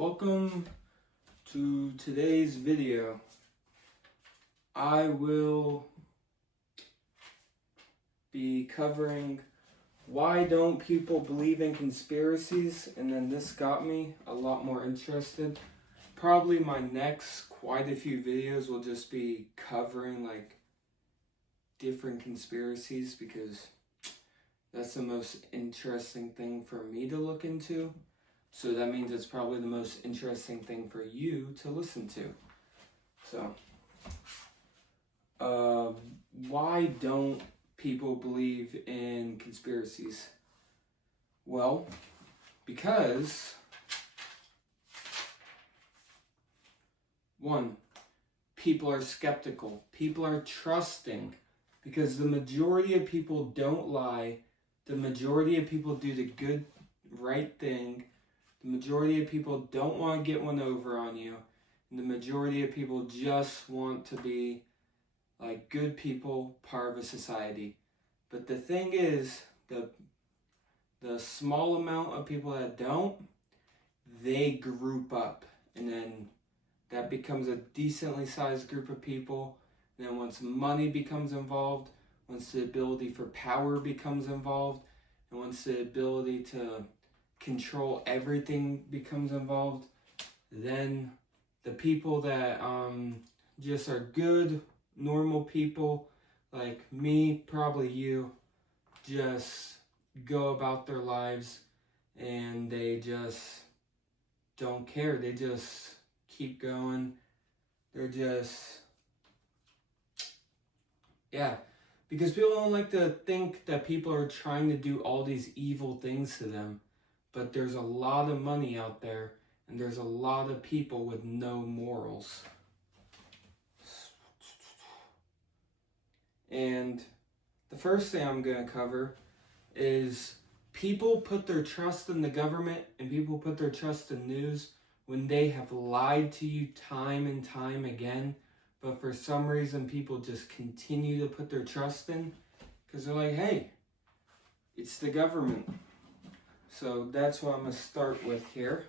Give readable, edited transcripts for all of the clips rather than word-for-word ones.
Welcome to today's video. I will be covering why don't people believe in conspiracies, and then this got me a lot more interested. Probably my next quite a few videos will just be covering like different conspiracies because that's the most interesting thing for me to look into. So that means it's probably the most interesting thing for you to listen to. So, why don't people believe in conspiracies? Well, because, one, people are skeptical. People are trusting. Because the majority of people don't lie. The majority of people do the good, right thing. The majority of people don't want to get one over on you. And the majority of people just want to be like good people, part of a society. But the thing is, the small amount of people that don't, they group up. And then that becomes a decently sized group of people. And then once money becomes involved, once the ability for power becomes involved, and once the ability to control everything becomes involved, then the people that just are good, normal people, like me, probably you, just go about their lives and they just don't care. They just keep going. They're just, yeah. Because people don't like to think that people are trying to do all these evil things to them. But there's a lot of money out there, and there's a lot of people with no morals. And the first thing I'm going to cover is people put their trust in the government and people put their trust in news when they have lied to you time and time again. But for some reason, people just continue to put their trust in because they're like, hey, it's the government. So that's what I'm going to start with here.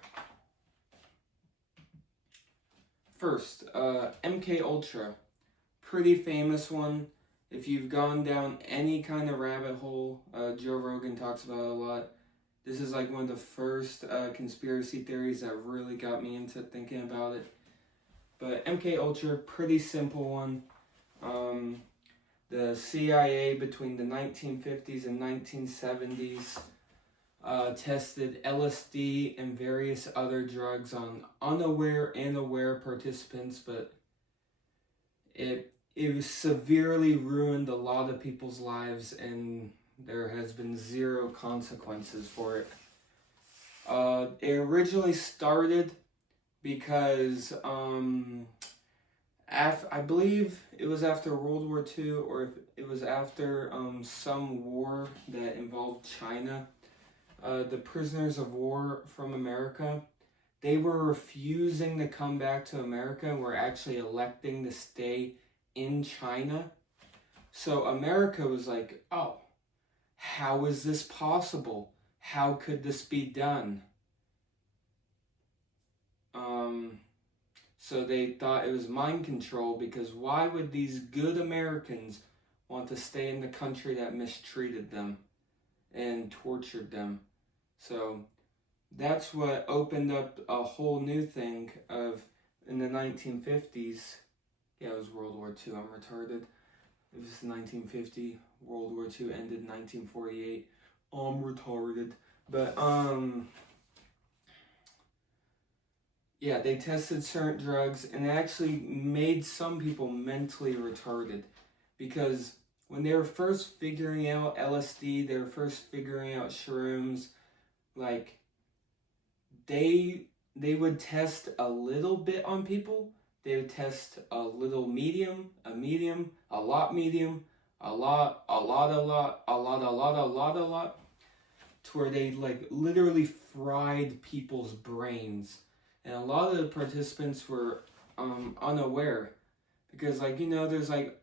First, MK Ultra. Pretty famous one. If you've gone down any kind of rabbit hole, Joe Rogan talks about it a lot. This is like one of the first conspiracy theories that really got me into thinking about it. But MK Ultra, pretty simple one. The CIA between the 1950s and 1970s tested LSD and various other drugs on unaware and aware participants, but it severely ruined a lot of people's lives, and there has been zero consequences for it. It originally started because I believe it was after World War II, or if it was after some war that involved China. The prisoners of war from America, they were refusing to come back to America and were actually electing to stay in China. So America was like, oh, how is this possible? How could this be done? So they thought it was mind control, because why would these good Americans want to stay in the country that mistreated them and tortured them? So that's what opened up a whole new thing of, in the 1950s, yeah, it was World War II, I'm retarded. It was 1950, World War II ended in 1948, I'm retarded. But, yeah, they tested certain drugs, and it actually made some people mentally retarded. Because when they were first figuring out LSD, they were first figuring out shrooms, like, they would test a little bit on people. They would test a little medium, a medium, a lot medium, a lot, to where they like literally fried people's brains. And a lot of the participants were unaware, because like, you know, there's like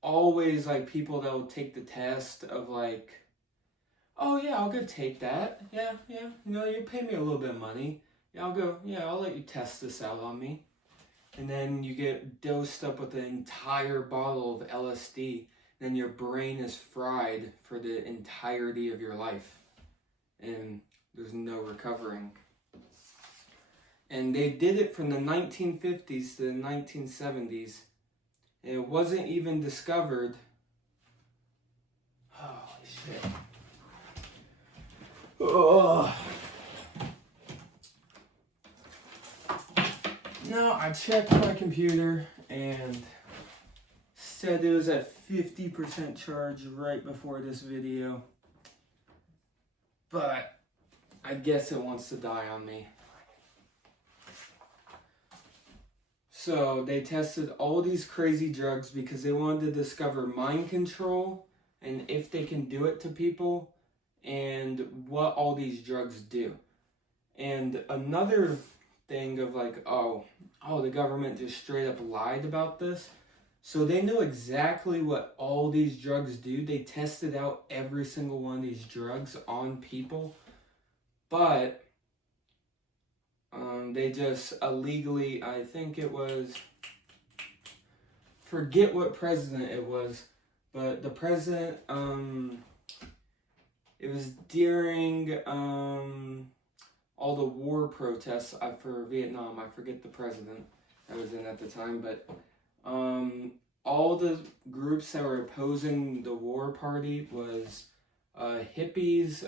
always like people that will take the test of like, oh yeah, I'll go take that. Yeah, you know, you pay me a little bit of money. I'll let you test this out on me. And then you get dosed up with an entire bottle of LSD. Then your brain is fried for the entirety of your life. And there's no recovering. And they did it from the 1950s to the 1970s. And it wasn't even discovered. Holy shit. Ugh. No, I checked my computer and said it was at 50% charge right before this video. But I guess it wants to die on me. So they tested all these crazy drugs because they wanted to discover mind control and if they can do it to people and what all these drugs do. And another thing of like, oh, the government just straight up lied about this. So they know exactly what all these drugs do. They tested out every single one of these drugs on people. But they just illegally, I think it was, forget what president it was, but the president, it was during all the war protests for Vietnam. I forget the president I was in at the time, but all the groups that were opposing the war party was hippies,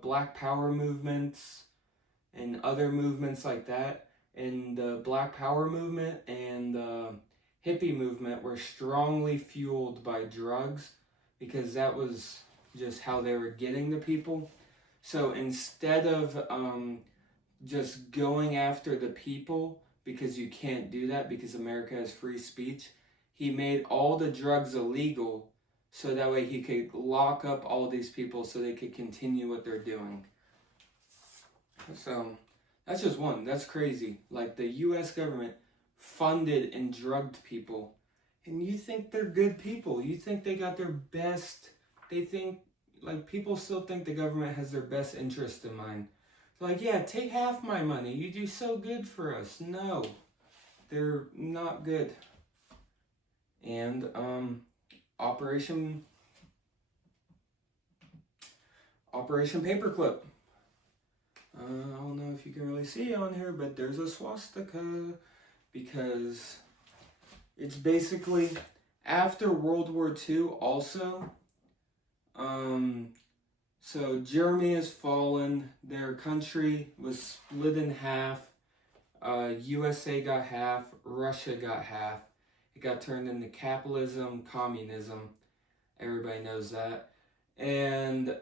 Black Power movements, and other movements like that. And the Black Power movement and the hippie movement were strongly fueled by drugs because that was just how they were getting the people. So instead of just going after the people, because you can't do that because America has free speech, he made all the drugs illegal so that way he could lock up all these people so they could continue what they're doing. So that's just one. That's crazy. Like the US government funded and drugged people. And you think they're good people. You think they got their best. They think, like, people still think the government has their best interest in mind. They're like, yeah, take half my money. You do so good for us. No, they're not good. And Operation Paperclip. I don't know if you can really see on here, but there's a swastika because it's basically after World War II also. So Germany has fallen. Their country was split in half. USA got half. Russia got half. It got turned into capitalism, communism. Everybody knows that. And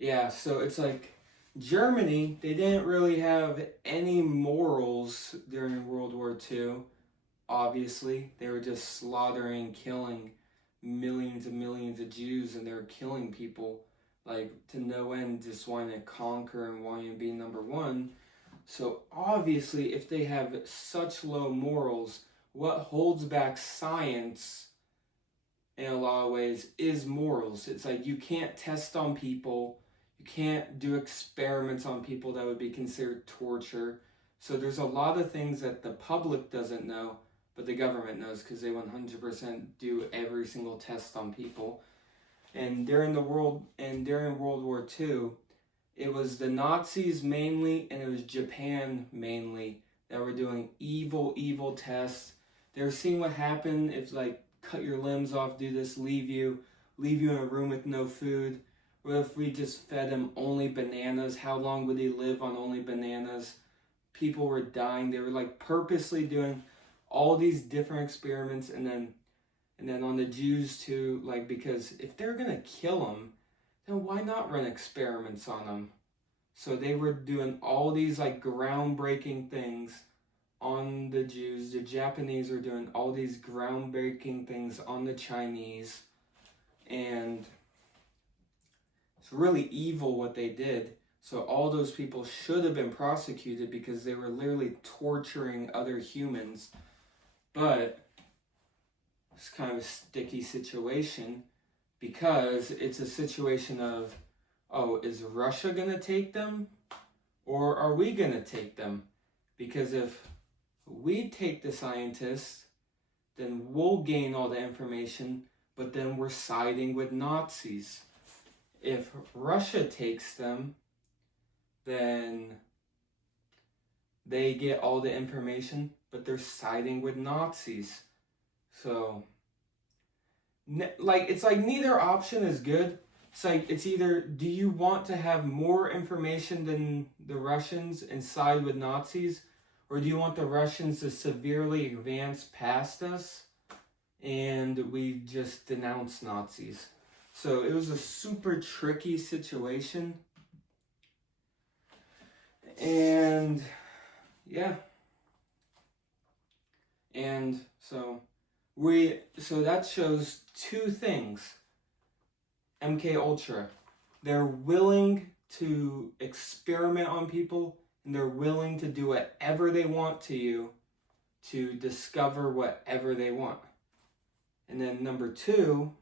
yeah, so it's like Germany, they didn't really have any morals during World War II. Obviously, they were just slaughtering, killing millions and millions of Jews, and they were killing people like to no end, just wanting to conquer and wanting to be number one. So obviously, if they have such low morals, what holds back science in a lot of ways is morals. It's like you can't test on people. You can't do experiments on people that would be considered torture. So there's a lot of things that the public doesn't know, but the government knows because they 100% do every single test on people. And during World War II, it was the Nazis mainly, and it was Japan mainly that were doing evil tests. They were seeing what happened if, like, cut your limbs off, do this, leave you in a room with no food. What if we just fed him only bananas? How long would he live on only bananas? People were dying. They were like purposely doing all these different experiments, and then on the Jews too, like, because if they're gonna kill them, then why not run experiments on them? So they were doing all these like groundbreaking things on the Jews. The Japanese were doing all these groundbreaking things on the Chinese, and it's really evil what they did. So all those people should have been prosecuted because they were literally torturing other humans. But it's kind of a sticky situation because it's a situation of, oh, is Russia going to take them? Or are we going to take them? Because if we take the scientists, then we'll gain all the information, but then we're siding with Nazis. If Russia takes them, then they get all the information, but they're siding with Nazis. So, it's like neither option is good. It's like, it's either, do you want to have more information than the Russians and side with Nazis? Or do you want the Russians to severely advance past us and we just denounce Nazis? So it was a super tricky situation. And yeah. And so that shows two things. MK Ultra. They're willing to experiment on people, and they're willing to do whatever they want to you to discover whatever they want. And then number two,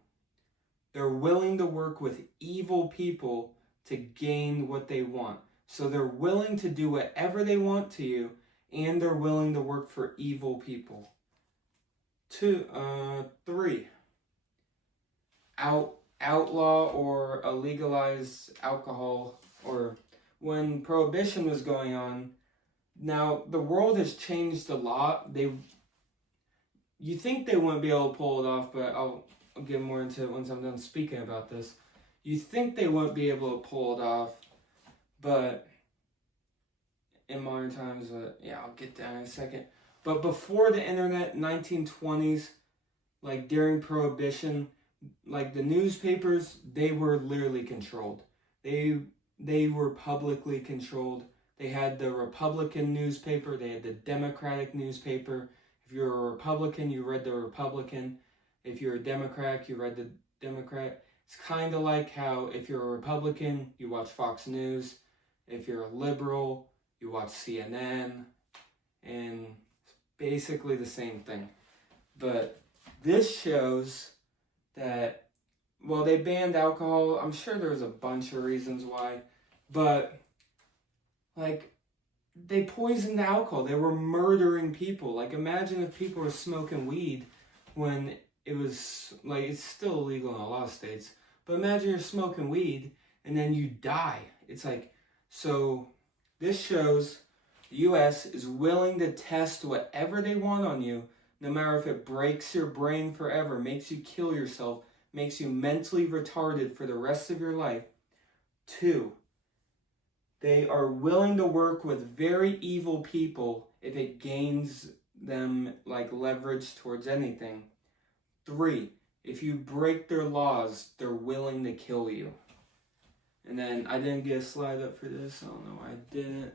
they're willing to work with evil people to gain what they want. So they're willing to do whatever they want to you, and they're willing to work for evil people. 3, outlaw or legalize alcohol. Or when Prohibition was going on, now the world has changed a lot. You think they wouldn't be able to pull it off, but I'll get more into it once I'm done speaking about this. You think they wouldn't be able to pull it off, but in modern times, I'll get that in a second. But before the internet, 1920s, like during Prohibition, like the newspapers, they were literally controlled. They were publicly controlled. They had the Republican newspaper, they had the Democratic newspaper. If you're a Republican, you read the Republican. If you're a Democrat, you read the Democrat. It's kind of like how if you're a Republican, you watch Fox News. If you're a liberal, you watch CNN. And it's basically the same thing. But this shows that, well, they banned alcohol. I'm sure there was a bunch of reasons why. But, like, they poisoned alcohol. They were murdering people. Like, imagine if people were smoking weed when it was, like, it's still illegal in a lot of states. But imagine you're smoking weed and then you die. It's like, so this shows the U.S. is willing to test whatever they want on you, no matter if it breaks your brain forever, makes you kill yourself, makes you mentally retarded for the rest of your life. 2, they are willing to work with very evil people if it gains them like leverage towards anything. 3, if you break their laws, they're willing to kill you. And then I didn't get a slide up for this. I don't know why I didn't.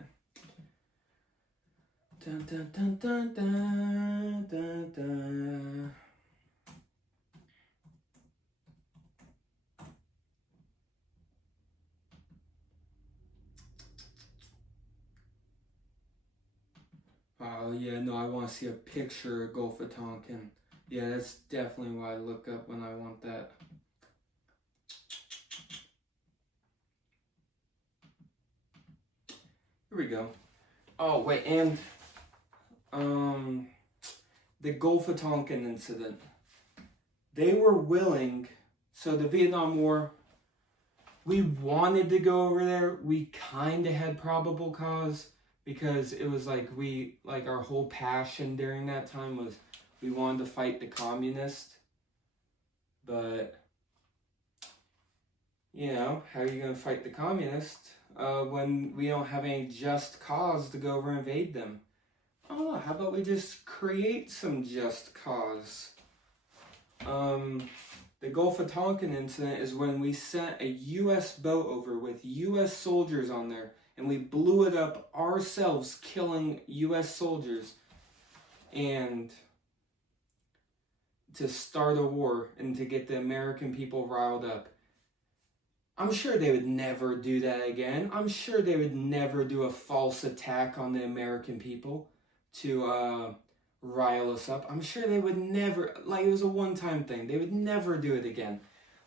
Dun, dun, dun, dun, dun, dun, dun. Oh, yeah, no, I want to see a picture of Gulf of Tonkin. Yeah, that's definitely what I look up when I want that. Here we go. Oh, wait, and the Gulf of Tonkin incident. They were willing, so the Vietnam War, we wanted to go over there. We kind of had probable cause because it was like our whole passion during that time was we wanted to fight the communists. But, you know, how are you going to fight the communists when we don't have any just cause to go over and invade them? Oh, how about we just create some just cause? The Gulf of Tonkin incident is when we sent a U.S. boat over with U.S. soldiers on there, and we blew it up ourselves, killing U.S. soldiers, and to start a war and to get the American people riled up. I'm sure they would never do that again. I'm sure they would never do a false attack on the American people to rile us up. I'm sure they would never, like, it was a one-time thing. They would never do it again.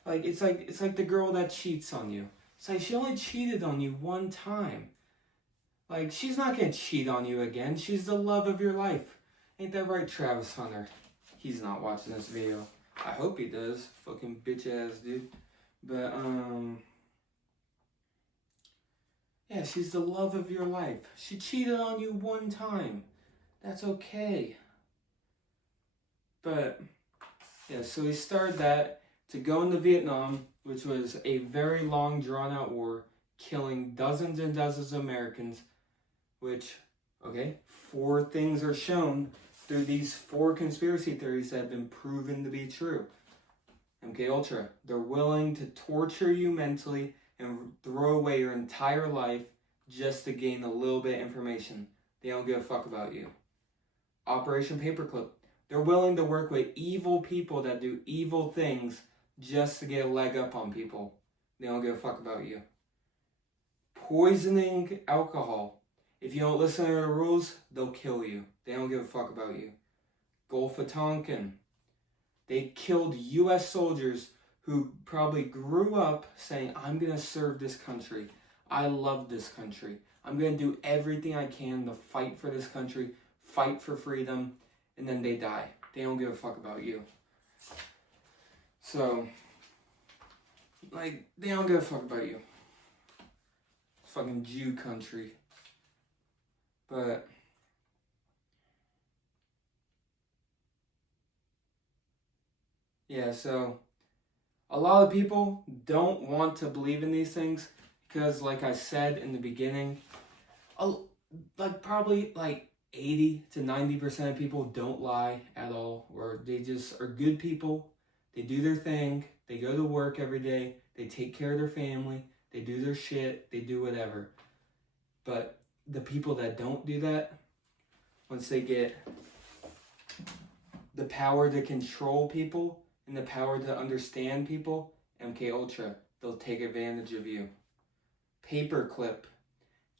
It's like the girl that cheats on you. It's like she only cheated on you one time. Like, she's not gonna cheat on you again. She's the love of your life. Ain't that right, Travis Hunter? He's not watching this video. I hope he does. Fucking bitch ass dude. But, yeah, she's the love of your life. She cheated on you one time. That's okay. But, yeah, so he started that to go into Vietnam, which was a very long, drawn-out war, killing dozens and dozens of Americans, which, okay, 4 things are shown through these 4 conspiracy theories that have been proven to be true. MK Ultra, they're willing to torture you mentally and throw away your entire life just to gain a little bit of information. They don't give a fuck about you. Operation Paperclip, they're willing to work with evil people that do evil things just to get a leg up on people. They don't give a fuck about you. Poisoning alcohol. If you don't listen to their rules, they'll kill you. They don't give a fuck about you. Gulf of Tonkin. They killed U.S. soldiers who probably grew up saying, I'm going to serve this country. I love this country. I'm going to do everything I can to fight for this country, fight for freedom, and then they die. They don't give a fuck about you. So, like, they don't give a fuck about you. Fucking Jew country. But yeah, so a lot of people don't want to believe in these things because, like I said in the beginning, probably 80 to 90% of people don't lie at all, or they just are good people. They do their thing. They go to work every day. They take care of their family. They do their shit. They do whatever. But the people that don't do that, once they get the power to control people and the power to understand people, MK Ultra, they'll take advantage of you. Paperclip,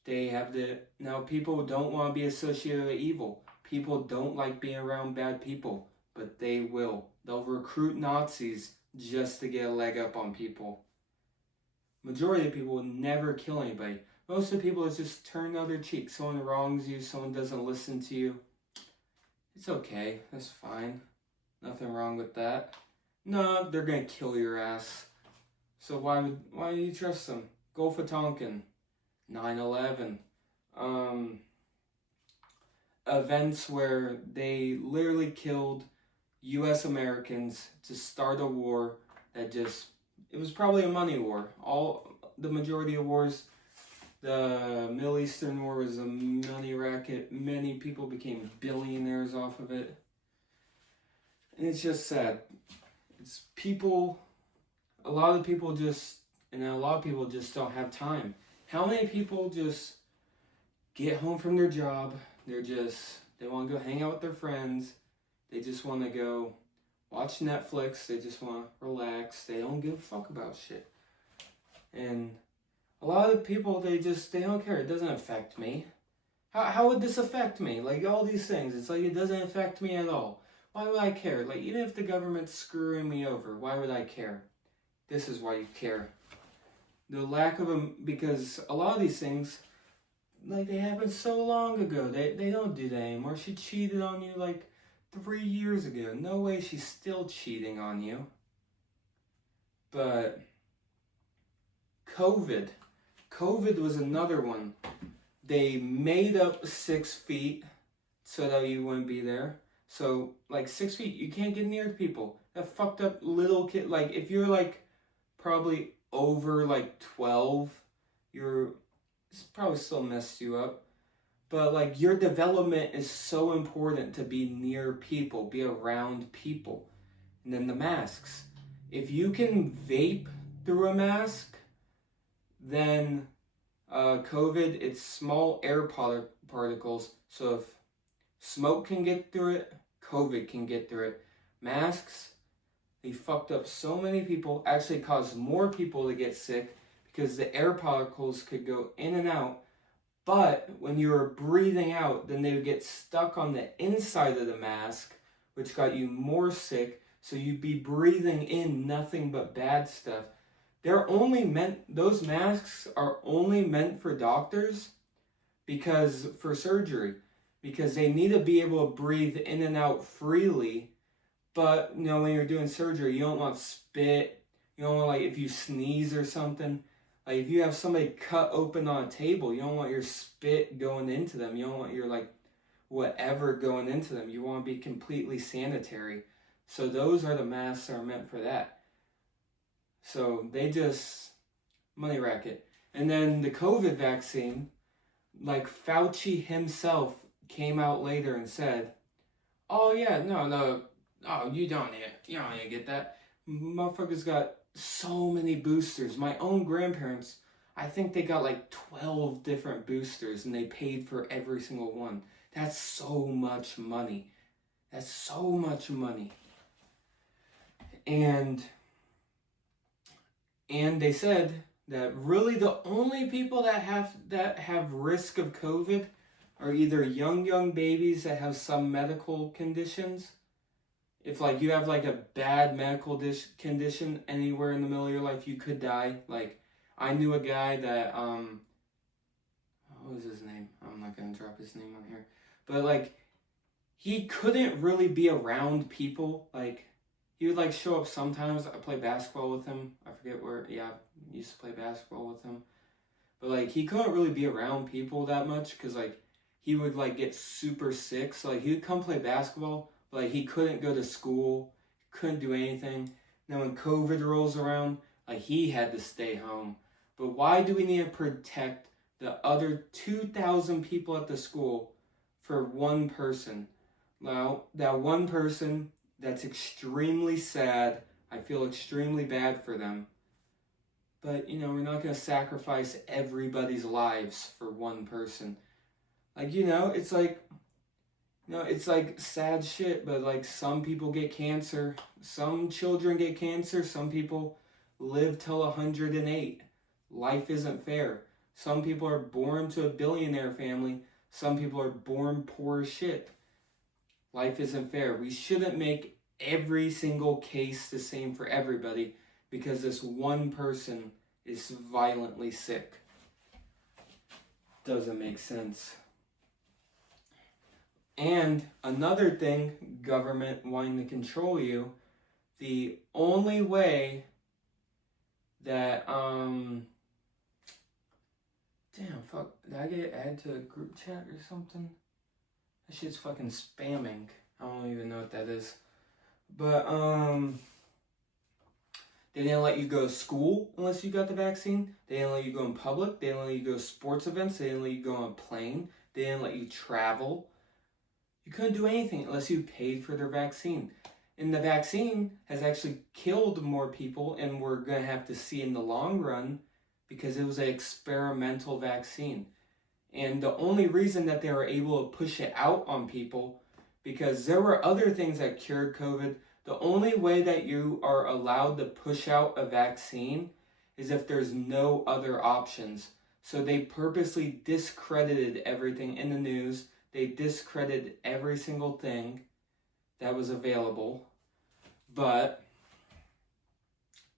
they have now people don't want to be associated with evil. People don't like being around bad people, but they will. They'll recruit Nazis just to get a leg up on people. Majority of people will never kill anybody. Most of the people is just turn the other cheek. Someone wrongs you, someone doesn't listen to you. It's okay, that's fine. Nothing wrong with that. No, they're gonna kill your ass. So why do you trust them? Gulf of Tonkin, 9/11, events where they literally killed U.S. Americans to start a war that it was probably a money war. The majority of wars. The Middle Eastern War was a money racket. Many people became billionaires off of it. And it's just sad. It's people, a lot of people just don't have time. How many people just get home from their job, they want to go hang out with their friends, they just want to go watch Netflix, they just want to relax, they don't give a fuck about shit. And a lot of people, they don't care. It doesn't affect me. How would this affect me? Like, all these things. It's like, it doesn't affect me at all. Why would I care? Like, even if the government's screwing me over, why would I care? This is why you care. The lack of them, because a lot of these things, like, they happened so long ago. They don't do that anymore. She cheated on you, 3 years ago. No way she's still cheating on you. But COVID was another one. They made up 6 feet so that you wouldn't be there. So, 6 feet, you can't get near people. That fucked up little kid. If you're, probably over, 12, it's probably still messed you up. But, your development is so important to be near people, be around people. And then the masks. If you can vape through a mask, then COVID, it's small air particles. So if smoke can get through it, COVID can get through it. Masks, they fucked up so many people, actually caused more people to get sick because the air particles could go in and out. But when you were breathing out, then they would get stuck on the inside of the mask, which got you more sick. So you'd be breathing in nothing but bad stuff. those masks are only meant for doctors for surgery, because they need to be able to breathe in and out freely. But, when you're doing surgery, you don't want spit. You don't want, like, if you sneeze or something. Like, if you have somebody cut open on a table, you don't want your spit going into them. You don't want your, like, whatever going into them. You want to be completely sanitary. So those are the masks that are meant for that. So they just money racket. And then the COVID vaccine, like Fauci himself came out later and said, oh yeah, no, oh, you don't need to get that. Motherfuckers got so many boosters. My own grandparents, I think they got like 12 different boosters and they paid for every single one. That's so much money. And they said that really the only people that have risk of COVID are either young babies that have some medical conditions. If like you have like a bad medical condition anywhere in the middle of your life, you could die. Like I knew a guy that what was his name? I'm not gonna drop his name on here, but like he couldn't really be around people. Like he would like show up sometimes. I play basketball with him. I forget where. Yeah, I used to play basketball with him. But like he couldn't really be around people that much because like he would like get super sick. So like he would come play basketball, but like he couldn't go to school, couldn't do anything. Now when COVID rolls around, like he had to stay home. But why do we need to protect the other 2,000 people at the school for one person? Now that one person, that's extremely sad. I feel extremely bad for them. But, we're not going to sacrifice everybody's lives for one person. Like, it's like, it's like sad shit, but like some people get cancer. Some children get cancer. Some people live till 108. Life isn't fair. Some people are born to a billionaire family. Some people are born poor as shit. Life isn't fair. We shouldn't make every single case the same for everybody because this one person is violently sick. Doesn't make sense. And another thing, government wanting to control you, the only way that, did I get added to a group chat or something? That shit's fucking spamming. I don't even know what that is. But, they didn't let you go to school unless you got the vaccine. They didn't let you go in public. They didn't let you go to sports events. They didn't let you go on a plane. They didn't let you travel. You couldn't do anything unless you paid for their vaccine. And the vaccine has actually killed more people, and we're going to have to see in the long run because it was an experimental vaccine. And the only reason that they were able to push it out on people, because there were other things that cured COVID. The only way that you are allowed to push out a vaccine is if there's no other options. So they purposely discredited everything in the news. They discredited every single thing that was available. But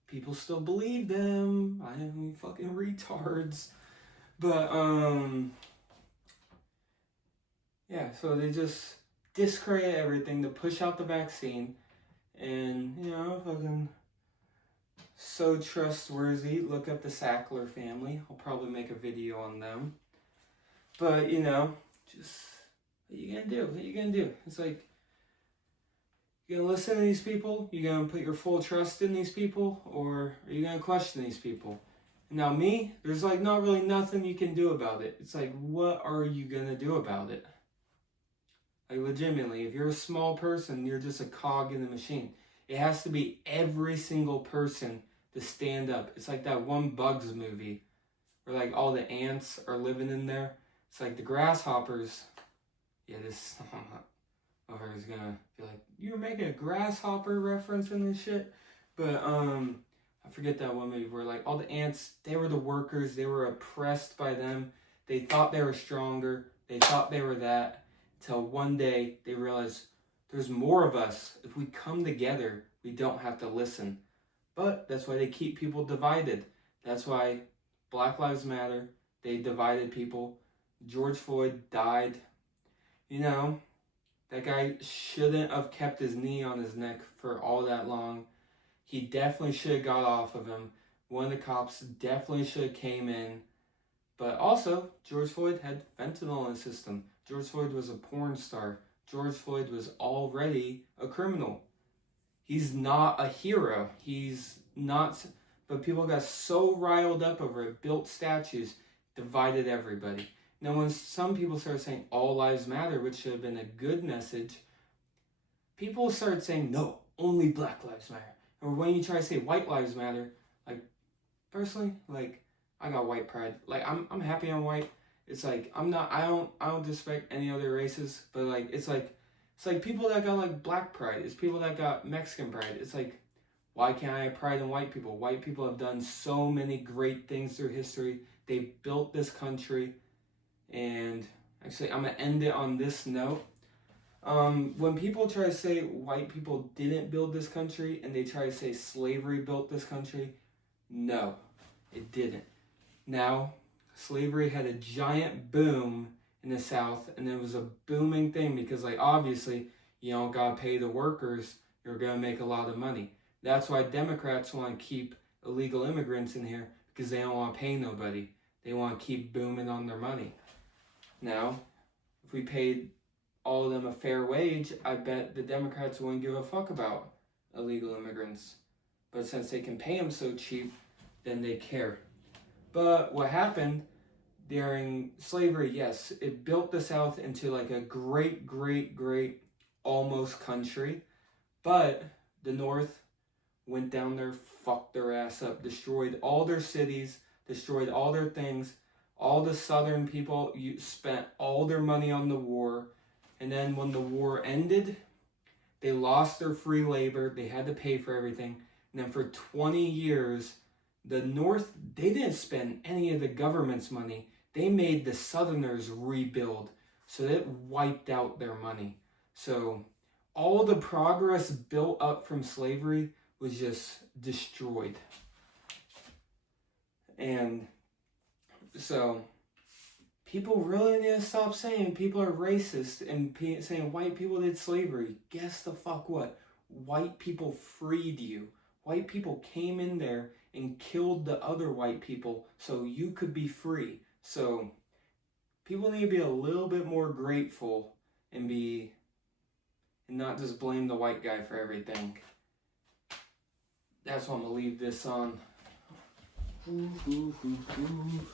people still believe them. I am fucking retards. But, yeah, so they just discredit everything to push out the vaccine. And, fucking so trustworthy. Look up the Sackler family. I'll probably make a video on them. But, just, what you gonna do? It's like, you gonna listen to these people? You gonna put your full trust in these people? Or are you gonna question these people? Now me, there's like not really nothing you can do about it. It's like, what are you gonna do about it? Like legitimately, if you're a small person, you're just a cog in the machine. It has to be every single person to stand up. It's like that one Bugs movie where like all the ants are living in there. It's like the grasshoppers. Yeah, this motherfucker's gonna be like, you're making a grasshopper reference in this shit. But I forget that one movie where like all the ants, they were the workers, they were oppressed by them. They thought they were stronger. They thought they were that. Until one day they realized there's more of us. If we come together, we don't have to listen. But that's why they keep people divided. That's why Black Lives Matter, they divided people. George Floyd died. You know, that guy shouldn't have kept his knee on his neck for all that long. He definitely should have got off of him. One of the cops definitely should have came in. But also, George Floyd had fentanyl in his system. George Floyd was a porn star. George Floyd was already a criminal. He's not a hero. He's not... But people got so riled up over it, built statues, divided everybody. Now, when some people started saying all lives matter, which should have been a good message, people started saying, no, only Black lives matter. Or when you try to say white lives matter, like, personally, like, I got white pride. Like, I'm happy I'm white. It's like, I don't disrespect any other races, but like, it's like people that got like black pride. It's people that got Mexican pride. It's like, why can't I have pride in white people? White people have done so many great things through history. They built this country. And actually, I'm going to end it on this note. When people try to say white people didn't build this country and they try to say slavery built this country, no, it didn't. Now, slavery had a giant boom in the South, and it was a booming thing because, like, obviously, you don't got to pay the workers. You're going to make a lot of money. That's why Democrats want to keep illegal immigrants in here, because they don't want to pay nobody. They want to keep booming on their money. Now, if we paid all of them a fair wage, I bet the Democrats wouldn't give a fuck about illegal immigrants. But since they can pay them so cheap, then they care. But what happened during slavery, yes, it built the South into like a great, great, great almost country. But the North went down there, fucked their ass up, destroyed all their cities, destroyed all their things. All the Southern people spent all their money on the war. And then when the war ended, they lost their free labor. They had to pay for everything. And then for 20 years, the North, they didn't spend any of the government's money. They made the Southerners rebuild. So it wiped out their money. So all the progress built up from slavery was just destroyed. And so people really need to stop saying people are racist and saying white people did slavery. Guess the fuck what? White people freed you. White people came in there and killed the other white people so you could be free. So people need to be a little bit more grateful and not just blame the white guy for everything. That's what I'm going to leave this on. Ooh, ooh, ooh, ooh.